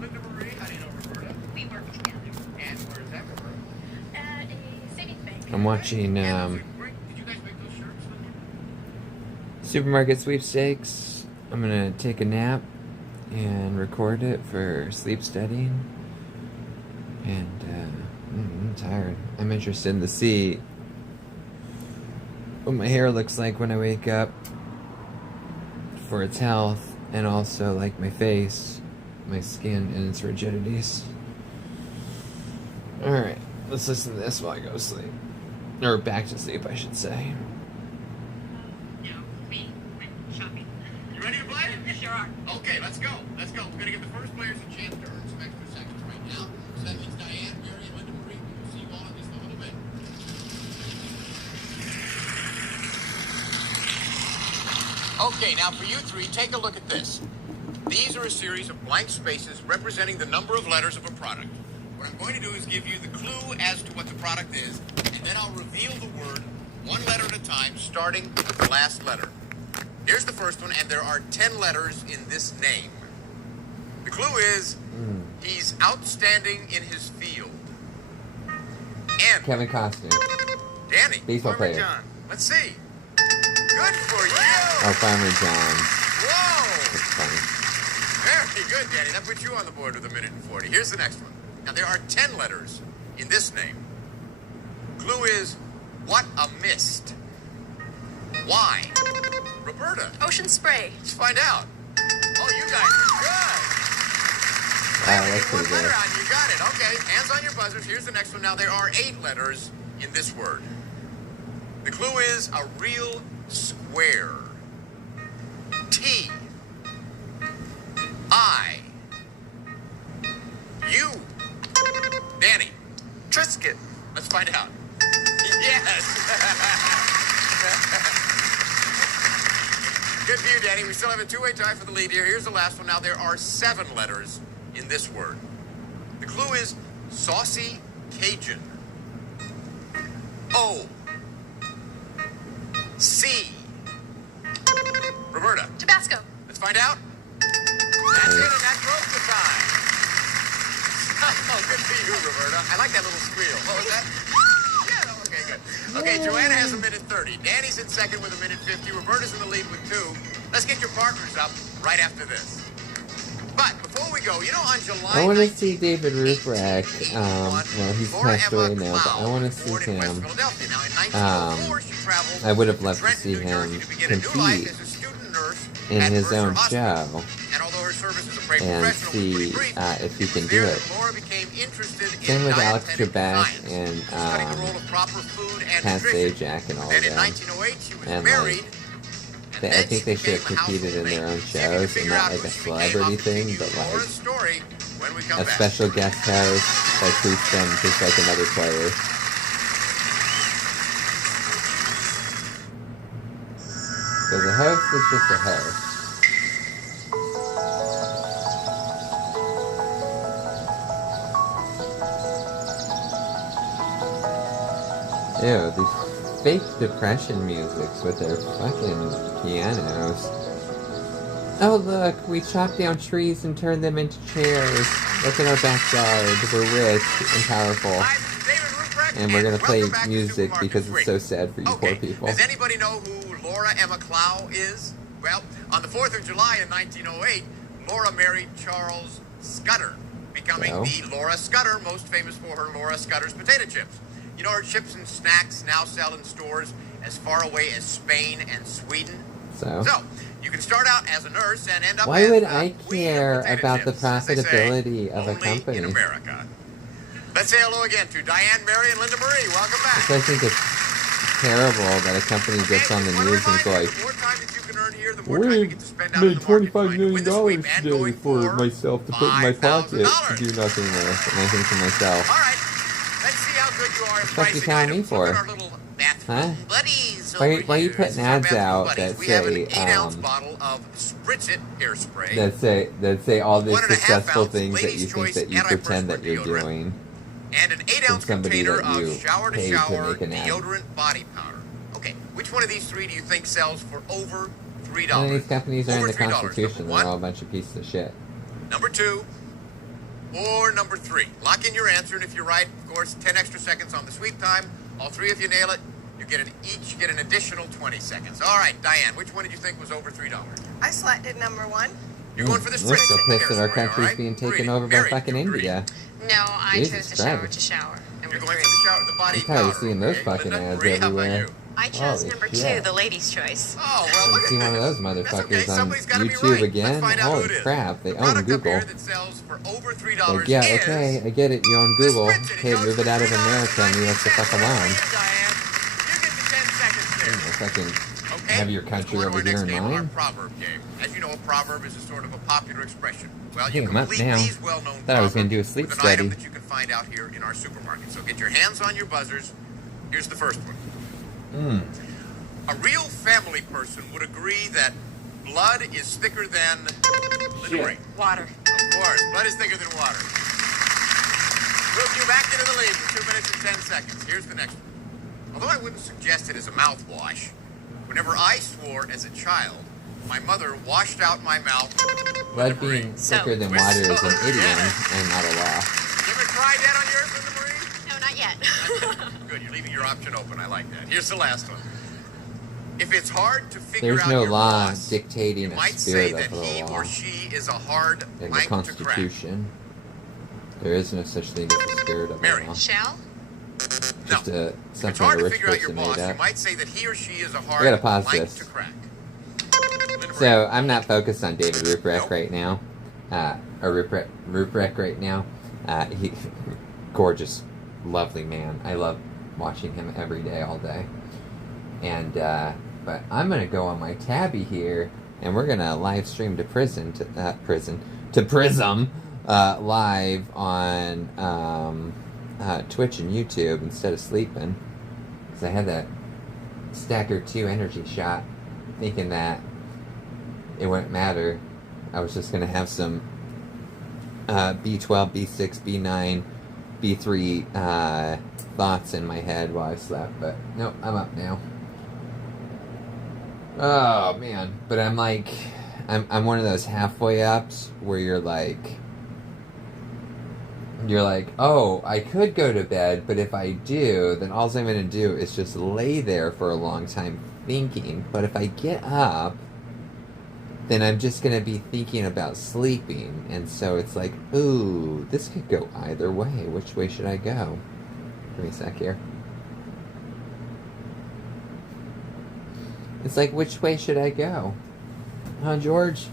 Linda Marie. How do you know Roberta? We work together. And where is that, Roberta? At a savings bank. I'm watching Did you guys make those shirts? Supermarket Sweepstakes. I'm gonna take a nap and record it for sleep studying. And I'm tired. I'm interested to see what my hair looks like when I wake up for its health, and also like my face, my skin, and its rigidities. Alright, let's listen to this while I go to sleep. Or back to sleep, I should say. No, we went shopping. You ready to play? Sure are. Okay, let's go. Let's go. We're going to give the first players a chance to earn some extra seconds right now. So that means Diane, Mary, and Linda Marie. We'll see you all in just a little bit. Okay, now for you three, take a look at this. These are a series of blank spaces representing the number of letters of a product. What I'm going to do is give you the clue as to what the product is, and then I'll reveal the word one letter at a time, starting with the last letter. Here's the first one, and there are 10 letters in this name. The clue is, he's outstanding in his field. And Kevin Costner. Danny, Baseball Farmer player. John. Let's see. Good for you. Oh, Farmer John. Whoa. That's funny. Very good, Danny. That puts you on the board with 1:40. Here's the next one. Now, there are 10 letters in this name. Clue is, what a mist. Why? Roberta. Ocean spray. Let's find out. Oh, you guys are good. Wow, that's Get one pretty letter good. on. You got it. Okay, hands on your buzzers. Here's the next one. Now, there are 8 letters in this word. The clue is a real square. T. I. U. Danny. Triscuit. Let's find out. Yes. Good for you, Danny. We still have a 2-way tie for the lead here. Here's the last one. Now, there are 7 letters in this word. The clue is saucy Cajun. O. C. Roberta. Tabasco. Let's find out. That's it, and that broke the tie. Oh, good for you, Roberta. I like that little squeal. What was that? Yeah, okay, good. Okay, Joanna has 1:30. Danny's in second with 1:50. Roberta's in the lead with 2. Let's get your partners up right after this. But before we go, you know, on July I want to 19th, see David Ruprecht. Well, he's Laura passed away Emma now, but I Cloud want to was see born in West him. Philadelphia. Now, in 1904, she traveled I would have loved to Trenton, see New him Jersey, to begin a new life compete as a student nurse in at his Mercer own Hospital. show And although her service as a brave and professional was pretty see brief, if he can it was do there it. that Laura became interested Same in with Alex dietetic Trebek science, and studying the role of proper food and Pat nutrition. Sajak and all of Then in them. 1908, she was And, married. I think they should have competed in their own shows and not like a celebrity thing, but like a special guest host that treats them just like another player. Because a host is just a host. Ew, these fake depression musics with their fucking pianos. Oh look, we chopped down trees and turned them into chairs. Look at our backyard. We're rich and powerful. And we're gonna play music because it's so sad for you poor people. Does anybody know who Laura Emma Clow is? Well, on the 4th of July in 1908, Laura married Charles Scudder, becoming the Laura Scudder, most famous for her Laura Scudder's potato chips. You know, her chips and snacks now sell in stores as far away as Spain and Sweden. So you can start out as a nurse and end up why as would a I queen care potato about the chips, as they say, profitability of a only company? in America. Let's say hello again to Diane, Mary, and Linda Marie. Welcome back. So I think it's terrible that a company gets on the news and is like, we made $25 million today for myself to put in my pocket to do nothing with. And I think to myself, all right, let's see how good you are at what the fuck you pricing telling me items. for? Look at our little bathroom buddies Why over are you here. putting This is our ads bathroom out buddies. that We have an say, 8-ounce bottle of Spritz It hairspray. that say all these 1.5 successful ounce things that Ladies' you think Choice that you pretend that you're deodorant. doing And an 8-ounce from somebody container that you of shower to paid to shower make an ad. deodorant body powder. Okay, which one of these three do you think sells for over $3? None of these companies are in Over the $3. Constitution. Number They're all a one. bunch of pieces of shit. Number 2, or number 3? Lock in your answer, and if you're right, of course, 10 extra seconds on the sweep time. All 3 of you nail it. You get each get an additional 20 seconds. All right, Diane, which one did you think was over $3? I selected number 1. You're going for the We're sprint. so pissed that our territory, country's all right? being taken 3. over by Mary, fucking you agree? India. No, I Jesus chose the shower Christ. to shower. Number You're going 3. for the shower, the body I'm tired of powder. seeing those Okay, fucking Linda, ads Marie, how about everywhere. you? I chose Holy number shit. 2, the ladies' choice. Oh, well, I look see at one of this. those That's okay. motherfuckers on Somebody's gotta be YouTube right. again. Let's find out who Holy it is. crap, they The own product up Google. here that sells for over $3 Like, yeah, is okay, I get it, you own the Google. Sprint, and Okay, goes move for it out of America and leave us the $3.19. fuck alone. Over to you, Diane. You get the 10 seconds there. Fucking Okay, have your let's country go on to over our here next in game, our mine. proverb game. As you know, a proverb is a sort of a popular expression. Well, Okay, you I'm up complete now. these well-known Thought I was gonna do a proverbs sleep with an item study. that you can find out here in our supermarket. So get your hands on your buzzers. Here's the first one. A real family person would agree that blood is thicker than... Shit. Marie. Water. Of course, blood is thicker than water. Move you back into the lead for 2 minutes and 10 seconds. Here's the next one. Although I wouldn't suggest it as a mouthwash, whenever I swore as a child, my mother washed out my mouth. Blood with Marie. being So- thicker than With water is an soap, idiom yeah. and not a law. You ever tried that on yours, Linda Marie? No, not yet. Good, you're leaving your option open. I like that. Here's the last one. If it's hard to figure There's out no your law boss, dictating you a might say spirit that of he the law or she is a hard in the blank to crack. Constitution. There is no such thing as a spirit of Mary. the law. Shell? Just No. If it's something hard a to rich figure out your person boss, made you up. might say that he or she is a hard gotta pause blank this. to crack. Linda So Marie. I'm not focused on David Ruprecht Nope. right now, or Ruprecht right now. He, gorgeous, lovely man. I love watching him every day, all day. And but I'm gonna go on my tabby here, and we're gonna live stream to Prism live on Twitch and YouTube instead of sleeping, because I had that Stacker 2 energy shot, thinking that it wouldn't matter. I was just gonna have some B12, B6, B9, B3 thoughts in my head while I slept, but nope, I'm up now. Oh man, but I'm like, I'm one of those halfway ups where you're like, oh, I could go to bed, but if I do, then all I'm gonna do is just lay there for a long time thinking. But if I get up, then I'm just gonna be thinking about sleeping, and so it's like, ooh, this could go either way. Which way should I go? Give me a sec here. It's like, which way should I go? Huh, George?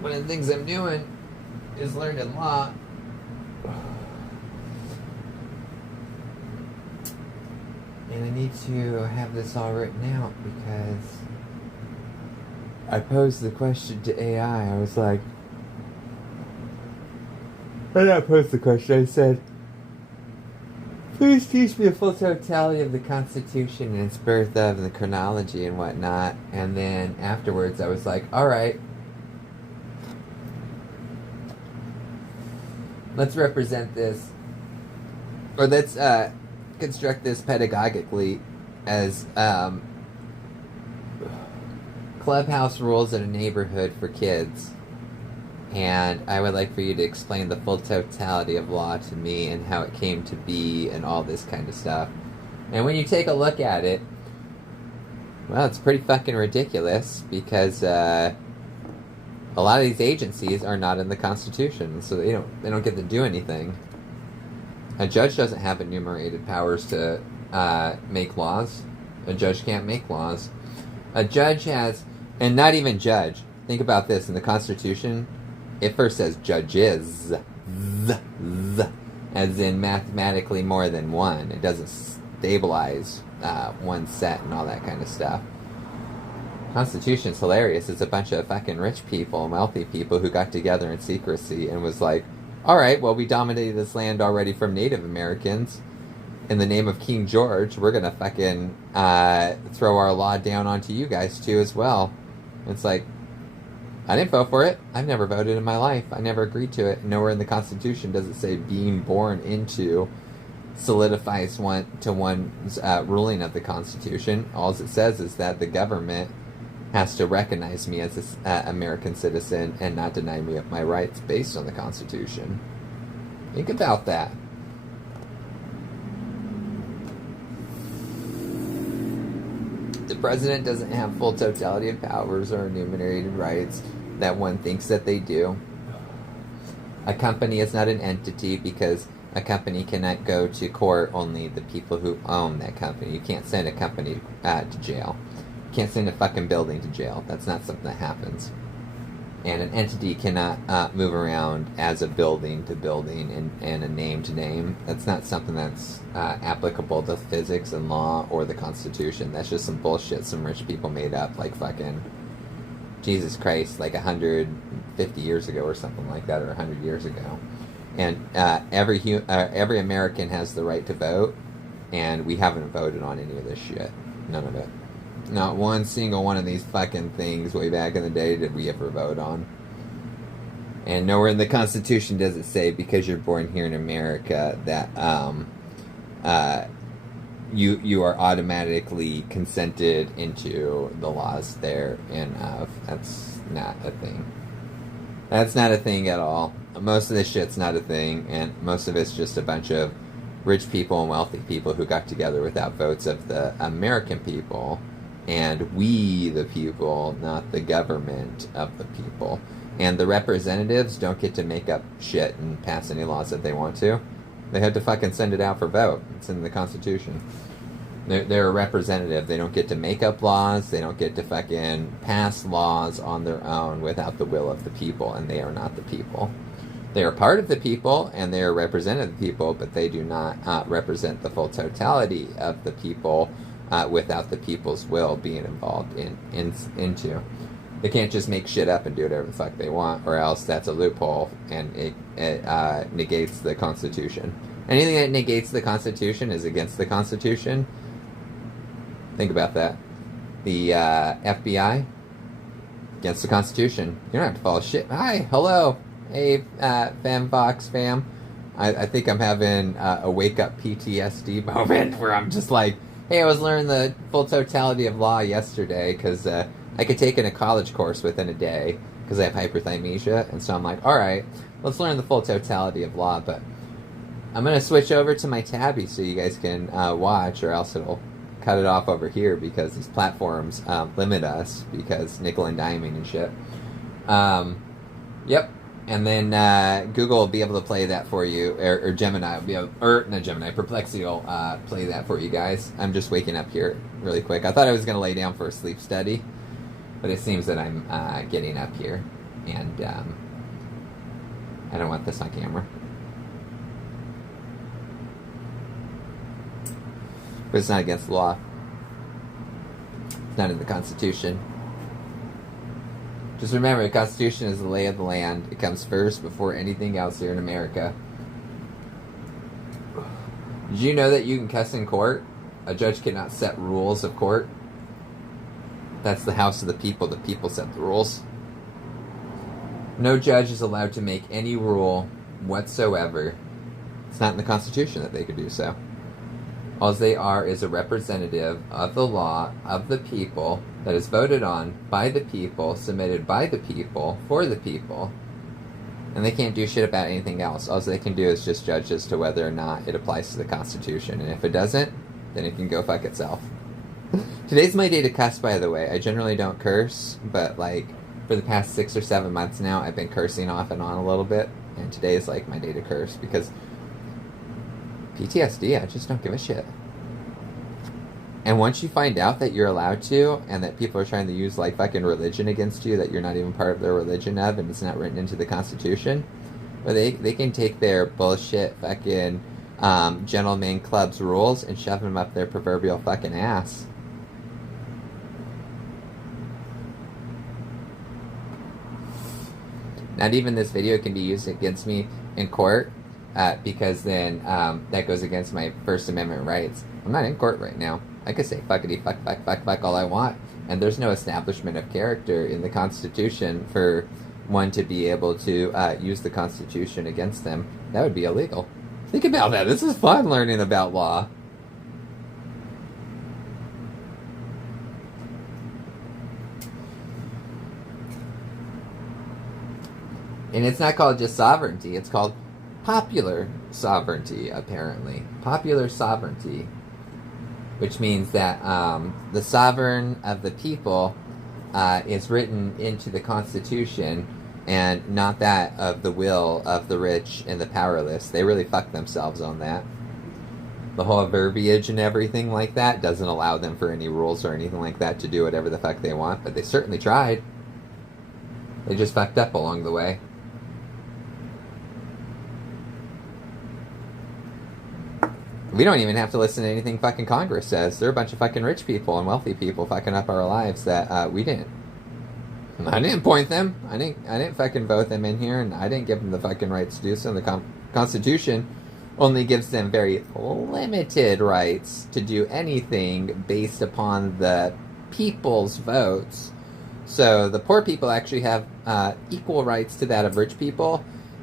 One of the things I'm doing is learning law. And I need to have this all written out because I posed the question to AI. I was like, I posed the question. I said, please teach me the full totality of the Constitution and its birth of and the chronology and whatnot. And then afterwards I was like, alright, let's represent this, or let's construct this pedagogically as clubhouse rules in a neighborhood for kids. And I would like for you to explain the full totality of law to me and how it came to be and all this kind of stuff. And when you take a look at it, well, it's pretty fucking ridiculous because a lot of these agencies are not in the Constitution, so they don't get to do anything. A judge doesn't have enumerated powers to make laws. A judge can't make laws. A judge has, and not even judge. Think about this, in the Constitution, it first says judges, as in mathematically more than one. It doesn't stabilize one set and all that kind of stuff. Constitution's hilarious. It's a bunch of fucking rich people and wealthy people who got together in secrecy and was like, alright, well, we dominated this land already from Native Americans. In the name of King George, we're gonna fucking throw our law down onto you guys too as well. It's like, I didn't vote for it. I've never voted in my life. I never agreed to it. Nowhere in the Constitution does it say being born into solidifies one's ruling of the Constitution. All it says is that the government has to recognize me as an American citizen and not deny me of my rights based on the Constitution. Think about that. The president doesn't have full totality of powers or enumerated rights that one thinks that they do. A company is not an entity because a company cannot go to court, only the people who own that company. You can't send a company to jail. You can't send a fucking building to jail. That's not something that happens. And an entity cannot move around as a building to building and a name to name. That's not something that's applicable to physics and law or the Constitution. That's just some bullshit some rich people made up, like fucking Jesus Christ, like 150 years ago or something like that, or 100 years ago. And every American has the right to vote, and we haven't voted on any of this shit. None of it. Not one single one of these fucking things way back in the day did we ever vote on. And nowhere in the Constitution does it say because you're born here in America that you are automatically consented into the laws there and of. That's not a thing. That's not a thing at all. Most of this shit's not a thing, and most of it's just a bunch of rich people and wealthy people who got together without votes of the American people. And we, the people, not the government of the people. And the representatives don't get to make up shit and pass any laws that they want to. They have to fucking send it out for vote. It's in the Constitution. They're a representative. They don't get to make up laws. They don't get to fucking pass laws on their own without the will of the people. And they are not the people. They are part of the people, and they are representative of the people, but they do not represent the full totality of the people without the people's will being involved into. They can't just make shit up and do whatever the fuck they want, or else that's a loophole, and it negates the Constitution. Anything that negates the Constitution is against the Constitution. Think about that. The FBI, against the Constitution. You don't have to follow shit. Hi, hello. Hey, Funfyp fam. I think I'm having a wake-up PTSD moment where I'm just like, hey, I was learning the full totality of law yesterday because I could take in a college course within a day because I have hyperthymesia. And so I'm like, all right, let's learn the full totality of law. But I'm going to switch over to my tabby so you guys can watch, or else it'll cut it off over here because these platforms limit us because nickel and diming and shit. Yep. And then Google will be able to play that for you, or Gemini will be able, or not Gemini, Perplexity will play that for you guys. I'm just waking up here really quick. I thought I was going to lay down for a sleep study, but it seems that I'm getting up here, and I don't want this on camera. But it's not against the law. It's not in the Constitution. Just remember, the Constitution is the lay of the land. It comes first before anything else here in America. Did you know that you can cuss in court? A judge cannot set rules of court. That's the house of the people. The people set the rules. No judge is allowed to make any rule whatsoever. It's not in the Constitution that they could do so. All they are is a representative of the law of the people that is voted on by the people, submitted by the people, for the people. And they can't do shit about anything else. All they can do is just judge as to whether or not it applies to the Constitution. And if it doesn't, then it can go fuck itself. Today's my day to cuss, by the way. I generally don't curse, but like for the past 6 or 7 months now, I've been cursing off and on a little bit. And today is like my day to curse because PTSD, I just don't give a shit. And once you find out that you're allowed to, and that people are trying to use like fucking religion against you, that you're not even part of their religion of, and it's not written into the Constitution, well, they can take their bullshit fucking gentleman club's rules and shove them up their proverbial fucking ass. Not even this video can be used against me in court, because then that goes against my First Amendment rights. I'm not in court right now. I could say fuckity fuck all I want, and there's no establishment of character in the Constitution for one to be able to use the Constitution against them. That would be illegal. Think about that. This is fun learning about law. And it's not called just sovereignty. It's called popular sovereignty, apparently. Popular sovereignty. Which means that the sovereign of the people is written into the Constitution, and not that of the will of the rich and the powerless. They really fucked themselves on that. The whole verbiage and everything like that doesn't allow them for any rules or anything like that to do whatever the fuck they want, but they certainly tried. They just fucked up along the way. We don't even have to listen to anything fucking Congress says. They're a bunch of fucking rich people and wealthy people fucking up our lives that we didn't. I didn't appoint them. I didn't fucking vote them in here, and I didn't give them the fucking rights to do so. The Constitution only gives them very limited rights to do anything based upon the people's votes. So the poor people actually have equal rights to that of rich people,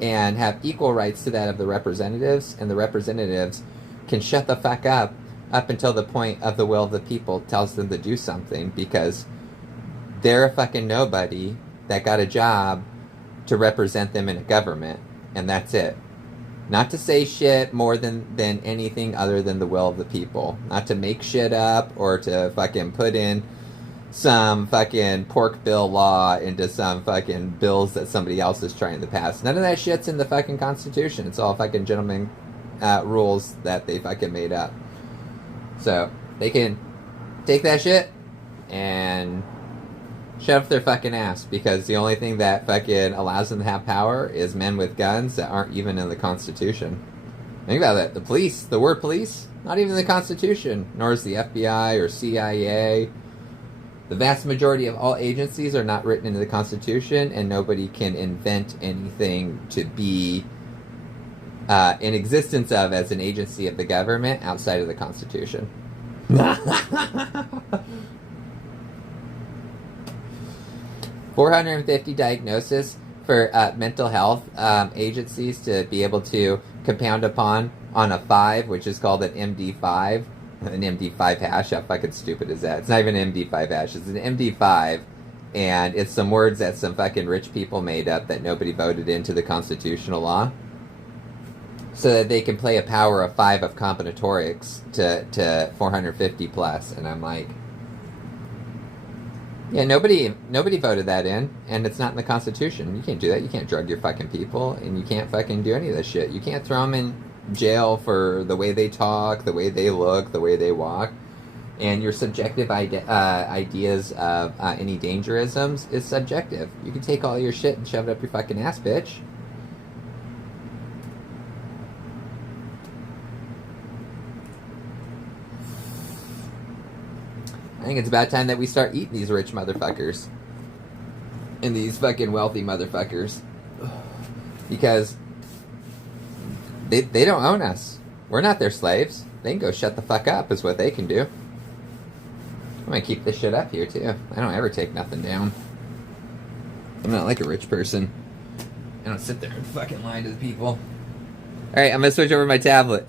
and have equal rights to that of the representatives, and the representatives can shut the fuck up until the point of the will of the people tells them to do something, because they're a fucking nobody that got a job to represent them in a government, and that's it. Not to say shit more than anything other than the will of the people. Not to make shit up or to fucking put in some fucking pork bill law into some fucking bills that somebody else is trying to pass. None of that shit's in the fucking Constitution. It's all fucking gentlemen rules that they fucking made up. So they can take that shit and shove their fucking ass, because the only thing that fucking allows them to have power is men with guns that aren't even in the Constitution. Think about that. The police, the word police, not even in the Constitution, nor is the FBI or CIA. The vast majority of all agencies are not written into the Constitution, and nobody can invent anything to be in existence of as an agency of the government outside of the Constitution. 450 diagnoses for mental health agencies to be able to compound upon on a 5, which is called an MD5. An MD5 hash. How fucking stupid is that? It's not even an MD5 hash. It's an MD5, and it's some words that some fucking rich people made up that nobody voted into the constitutional law, so that they can play a power of 5 of combinatorics to 450 plus. And I'm like, yeah, nobody voted that in, and it's not in the Constitution. You can't do that. You can't drug your fucking people, and you can't fucking do any of this shit. You can't throw them in jail for the way they talk, the way they look, the way they walk. And your subjective ideas of any dangerisms is subjective. You can take all your shit and shove it up your fucking ass, bitch. I think it's about time that we start eating these rich motherfuckers. And these fucking wealthy motherfuckers. Because they don't own us. We're not their slaves. They can go shut the fuck up is what they can do. I'm gonna keep this shit up here too. I don't ever take nothing down. I'm not like a rich person. I don't sit there and fucking lie to the people. Alright, I'm gonna switch over my tablet.